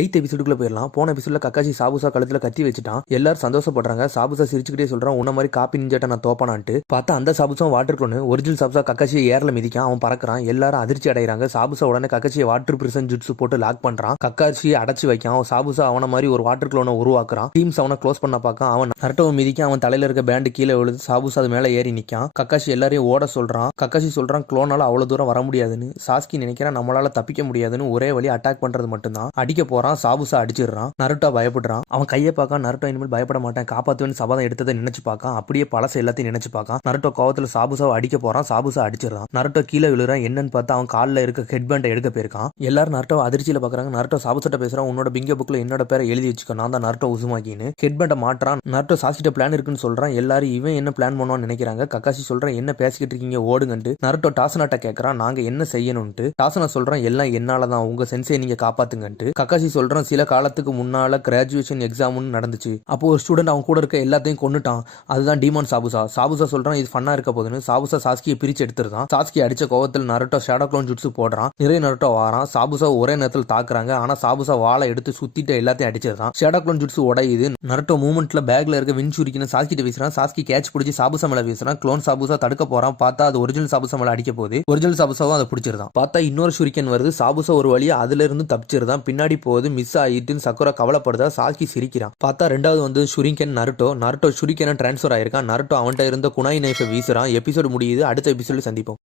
8th எபிசோடுக்குள்ள போயிடலாம். போன எபிசோட்ல கக்காஷி சாபுசா கழுத்துல கத்தி வச்சுட்டான். எல்லாரும் சந்தோஷப்படுறாங்க. சாபுசா சிரிச்சுக்கிட்டே சொல்றான், உன்ன மாதிரி காப்பி நிஞ்சாட்ட நான் தோப்பானான்ட்டு. பார்த்தா அந்த சாபுசா வாட்டர் க்ளோன். ஒரிஜினல் சாபுசா கக்காஷியை ஏர்ல மிதிக்கான். அவன் பறக்குறான். எல்லாரும் அதிர்ச்சி அடைகிறாங்க. சாபுசா உடனே கக்காஷியை வாட்டர் பிரிசன் ஜுட்ஸு போட்டு லாக் பண்றான். கக்காஷியை அடைச்சு வைக்கான். அவன் சாபுசா அவன மாதிரி ஒரு வாட்டர் க்ளோனை உருவாக்குறான். டீம்ஸ் அவனை க்ளோஸ் பண்ண பார்க்க அவன் நரட்டோவை மிதிக்கான். அவன் தலையில இருக்க பேண்டு கீழே விழுது. சாபுசா அது மேல ஏறி நிக்கான். கக்காஷி எல்லாரையும் ஓட சொல்றான். கக்காஷி சொல்றான், க்ளோனால அவ்வளவு தூரம் வர முடியாதுன்னு. சாஸ்கி நினைக்கிறான் நம்மளால தப்பிக்க முடியாதுன்னு. ஒரே வழி அட்டாக் பண்றது மட்டும்தான். அடிக்க போறான். சாபுசா அடிச்சிடுறான். நருட்டோ பயப்படுறான். அவன் கையை பார்க்க நருட்டோ இனிமேல் பயப்பட மாட்டேன், காப்பாத்துவேன்னு சபதம் எடுத்ததை நினைச்சு பார்க்கான். அப்படியே பழச எல்லாத்தையும் நினைச்சு பார்க்கான். நருட்டோ கோவத்துல சாபுசாவை அடிக்க போறான். சாபுசா அடிச்சிடறான். நருட்டோ கீழே விழுறான். என்னன்னு பார்த்தா அவன் காலில் இருக்க ஹெட் பேண்டை எடுக்க போயிருக்கான். எல்லாரும் நருட்டோ அதிர்ச்சியில பாக்குறாங்க. நருட்டோ சாபுசாட்ட பேசுறான், உன்னோட பிங்க புக்ல என்னோட பேரை எழுதி வச்சுக்கோ, நான் தான் நருட்டோ உசுமாக்கின்னு. ஹெட் பேண்டை மாற்றான். நருட்டோ சாஸ்கிட்ட பிளான் இருக்குன்னு சொல்றான். எல்லாரும் இவன் என்ன பிளான் பண்ணுவான்னு நினைக்கிறாங்க. கக்காஷி சொல்றான், என்ன பேசிக்கிட்டு இருக்கீங்க, ஓடுங்கன்ட்டு. நருட்டோ டாசனாட்ட கேட்கறான், நாங்க என்ன செய்யணும்ட்டு. டாசனா சொல்றான், எல்லாம் என்னாலதான், உங்க சென்சை நீங்க காப்பாத்துங்கன்ட்டு. கக்காஷி சொல்றான், சில காலத்துக்கு முன்னால கிராஜுவேஷன் எக்ஸாம்னு நடந்துச்சு. அப்போ ஒரு ஸ்டூடெண்ட் அவன் கூட இருக்க எல்லாத்தையும் கொன்னுட்டான். அதுதான் டீமான் சாபுசா. சாபுசா சொல்றான், இது ஃபன்னா இருக்க போதுன்னு. சாபுசா சாஸ்கியை பிரிச்சு எடுத்துருதான். சாஸ்கி அடிச்ச கோவத்தில் நருட்டோ ஷேடோ க்ளோன் ஜுட்ஸு போடுறான். நிறைய நருட்டோ வாரான். சாபுசா ஒரே நேரத்தில் தாக்குறாங்க. ஆனா சாபுசா வாளை எடுத்து சுத்திட்டு எல்லாத்தையும் அடிச்சிருந்தான். ஷேடோ க்ளோன் ஜுட்ஸு உடையுது. நருட்டோ மூமெண்ட்ல பேக்ல இருக்க வின்சூரிக்கின்னு சாஸ்கிட்ட வீசுறான். சாஸ்கி கேட்ச் பிடிச்சி சாபுசா மேல வீசுறான். க்ளோன் சாபுசா தடுக்க போறான். பார்த்தா அது ஒரிஜினல் சாபுசா மேல அடிக்க போகுது. ஒரிஜினல் சாபுசாவும் அதை பிடிச்சிருந்தான். பார்த்தா இன்னொரு ஷூரிக்கன் வருது. சாபுசா ஒரு வழியா அதுல இருந்து தப்பிச்சிருந்தான். பின்னாடி போகுது. மிஸ் ஆயிட்டுன்னு சக்குரா கவலைப்படுதா. சாஸ்கி சிரிக்கிறான். பார்த்தா ரெண்டாவது வந்து ஷுரிக்கன் நருட்டோ ஷுரிக்கனை டிரான்ஸ்ஃபர் ஆயிருக்கான். நருட்டோ அவன்கிட்ட இருந்த குனாய் நைஃபை வீசுறான். எபிசோடு முடியுது. அடுத்த எபிசோடு சந்திப்போம்.